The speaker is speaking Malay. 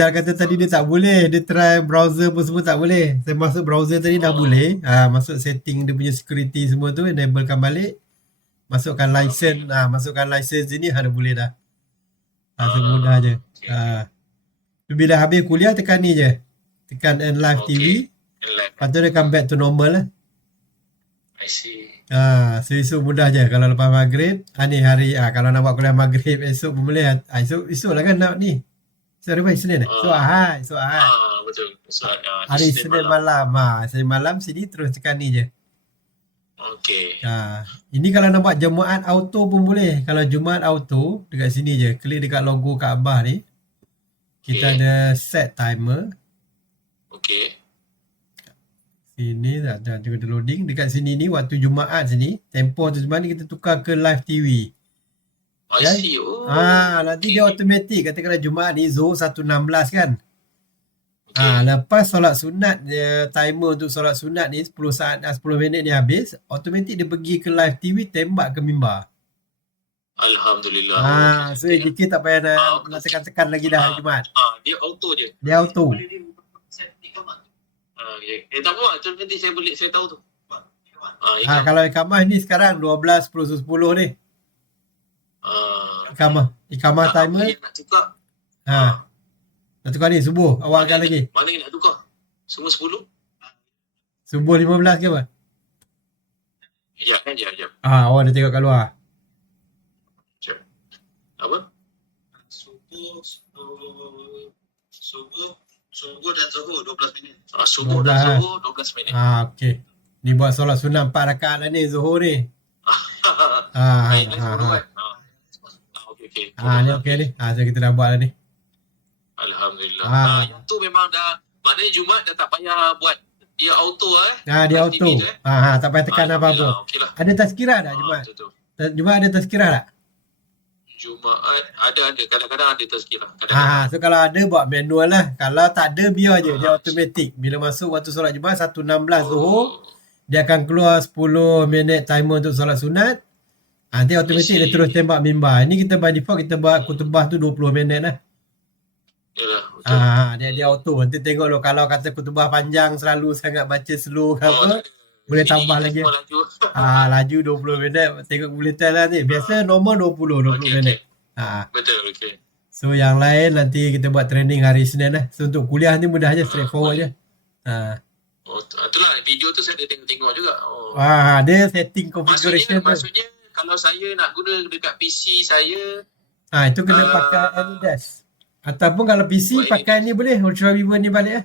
Dah kata tadi dia tak boleh, dia try browser pun semua tak boleh. Saya masuk browser tadi dah boleh. Masuk setting dia punya security semua tu, enablekan balik. Masukkan license, masukkan license sini dah boleh dah. Semudah je. Bila habis kuliah tekan ni je. Tekan end live TV. Lepas tu dia come back to normal lah. I see. So mudah je. Kalau lepas maghrib, ni hari, kalau nak buat kuliah maghrib esok pun boleh. Esok lah kan nak ni. So hari Isnin Ahad. Betul. Hari Isnin malam. Isnin malam sini terus tekan ni je. Okay. Ini kalau nak buat Jumaat auto pun boleh. Kalau Jumaat auto, dekat sini je. Klik dekat logo Kaabah ni. Kita ada set timer. Okay. Sini dah juga loading. Dekat sini ni waktu Jumaat sini. Tempoh tu Jumaat ni kita tukar ke live TV. I see. Nanti dia automatik. Katakanlah Jumaat ni Zuhur 1.16 kan. Lepas solat sunat, timer untuk solat sunat ni 10 minit ni habis, automatik dia pergi ke live TV, tembak ke mimbar. Alhamdulillah. So kita tak payah nak tekan-tekan lagi dah hari Jumaat. Dia auto je. Dia auto. Tak apa, nanti saya tahu tu. Kalau ikamah ni sekarang 12.10 ni. Ikamah timer. Nak tukar. Nak tukar ni subuh, awalkan lagi. Mana yang nak tukar? Semua 10? Subuh 15 ke apa? Ya. Awak dah tengok kat luar. Apa? Subuh dan Zuhur 12 minit. Subuh dan Zuhur 12 minit. Okey. Ni buat solat sunat 4 rakaat lah ni Zuhur ni. Okay. Ni okey ni. So kita dah buat lah ni. Alhamdulillah. Yang tu memang dah, maknanya Jumaat dah tak payah buat. Dia auto dia auto. Tak payah tekan apa-apa. Okay lah. Ada tazkirah tak Jumaat? Jumaat ada tazkirah tak? Jumaat ada. Kadang-kadang ada tazkirah. So kalau ada buat manual lah. Kalau tak ada biar je. Dia automatik. Bila masuk waktu solat Jumaat 1.16 Zuhur, dia akan keluar 10 minit timer untuk solat sunat. Nanti automatik dia terus tembak mimbar. Ini kita by default kita buat khutbah tu 20 minit lah. Yalah, dia auto. Nanti tengok lo kalau kata khutbah panjang selalu sangat baca slow ke apa, boleh tambah lagi. Laju 20 minit. Tengok boleh tell lah ni. Biasa normal 20 minit. Betul, okay. So yang lain nanti kita buat training hari Isnin lah. So untuk kuliah ni mudah je, straightforward je. Itulah video tu saya ada tengok juga. Dia setting configuration maksudnya kalau saya nak guna dekat PC saya, itu kena pakai AnyDesk. Ataupun kalau PC pakai ni boleh, Ultra Viewer ni balik lah.